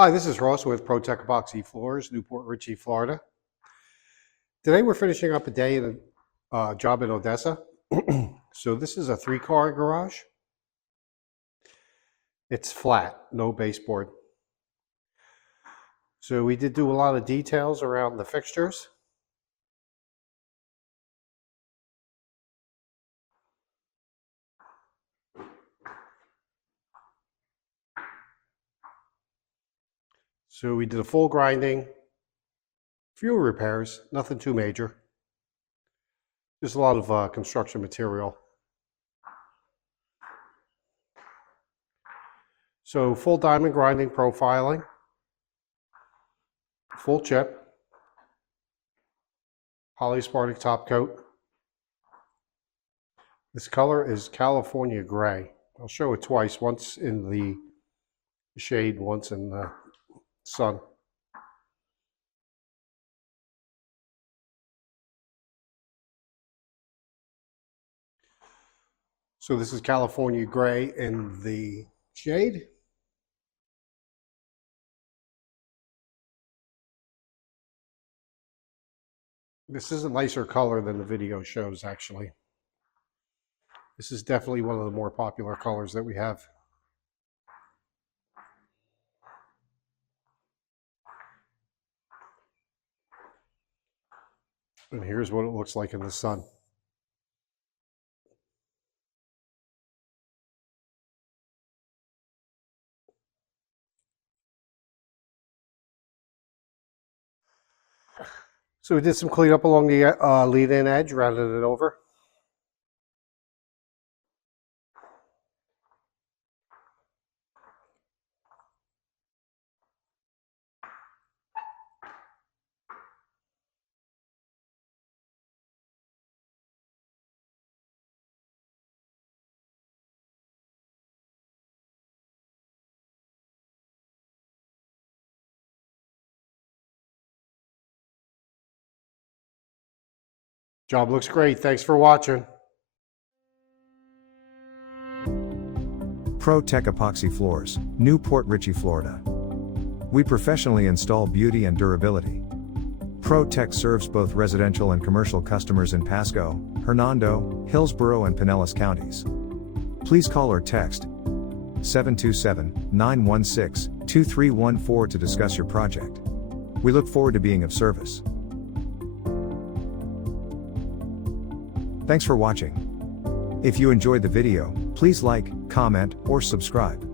Hi, this is Ross with ProTech Epoxy Floors, Newport Richey, Florida. Today we're finishing up a day in a job in Odessa. So this is a 3-car garage. It's flat, no baseboard. So we did do a lot of details around the fixtures. So we did a full grinding, few repairs, nothing too major. Just a lot of construction material. So full diamond grinding profiling, full chip, polyaspartic top coat. This color is California gray. I'll show it twice, once in the shade, once in the sun. So this is California gray in the shade. This is a nicer color than the video shows, actually. This is definitely one of the more popular colors that we have. And here's what it looks like in the sun. So we did some cleanup along the lead-in edge, rounded it over. Job looks great. Thanks for watching. ProTech Epoxy Floors, Newport Richey, Florida. We professionally install beauty and durability. ProTech serves both residential and commercial customers in Pasco, Hernando, Hillsborough and Pinellas counties. Please call or text 727-916-2314 to discuss your project. We look forward to being of service. Thanks for watching. If you enjoyed the video, please like, comment, or subscribe.